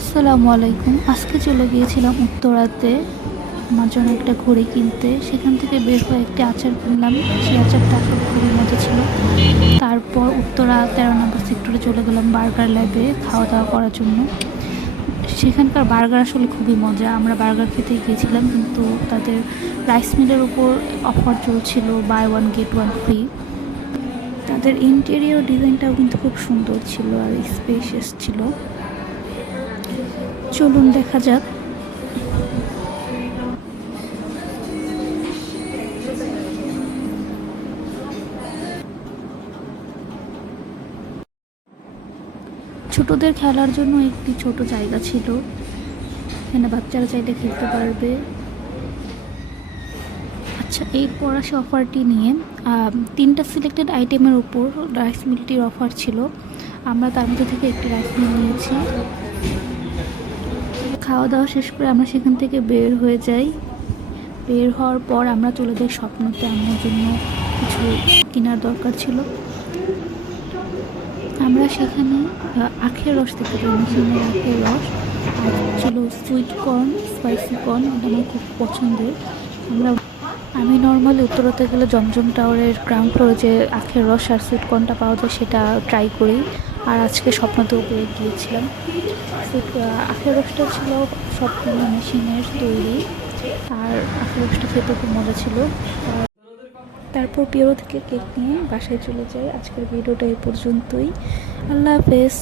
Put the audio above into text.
আসসালামু আলাইকুম। আজকে চলে গিয়েছিলাম উত্তরাতে আমার জন্য একটা ঘড়ি কিনতে। সেখান থেকে বের হয়ে একটি আচার কিনলাম। সেই আচারটা আসলে খুবই মজা ছিল। তারপর উত্তরা 13 নম্বর সেক্টরে চলে গেলাম বার্গার ল্যাবে খাওয়া দাওয়া করার জন্য। সেখানকার বার্গার আসলে খুবই মজা। আমরা বার্গার খেতে গিয়েছিলাম, কিন্তু তাদের রাইস মিলের উপর অফার চলছিল, buy one get one free. তাদের ইন্টেরিয়র ডিজাইনটাও কিন্তু খুব সুন্দর ছিল আর স্পেশিয়াস ছিল। চলুন দেখা যাক। ছোটদের খেলার জন্য একটি ছোট জায়গা ছিল, এখানে বাচ্চারা চাইলে খেলতে পারবে। আচ্ছা, এরপর আসে অফারটি নিয়ে। 3টা সিলেক্টেড আইটেমের উপর রাইস মিলটির অফার ছিল। আমরা তার মধ্যে থেকে একটি রাইস মিল নিয়েছি। খাওয়া দাওয়া শেষ করে আমরা সেখান থেকে বের হয়ে যাই। বের হওয়ার পর আমরা চলে যাই স্বপ্নতে। আমার জন্য কিছু কেনার দরকার ছিল। আমরা সেখানে আখের রস দেখতে পাই, মেশিনের আখের রস, আর ছিল সুইট কর্ন, স্পাইসি কর্ন, এটা আমার খুব পছন্দের। আমি নর্মালি উত্তরাতে গেলে জমজম টাওয়ারের গ্রাউন্ড ফ্লোরে যে আখের রস আর সুইট কর্নটা পাওয়া যায় সেটা ট্রাই করি, আর আজকে স্বপ্নতেও পেয়ে গিয়েছিলাম। আখের রসটা ছিল সম্পূর্ণ মেশিনের তৈরি, আর আখের রসটা খেতে খুব মজা ছিল। তারপর পিওরো থেকে কেক নিয়ে বাসায় চলে যাই। আজকের ভিডিওটা এই পর্যন্তই। আল্লাহ হাফেজ।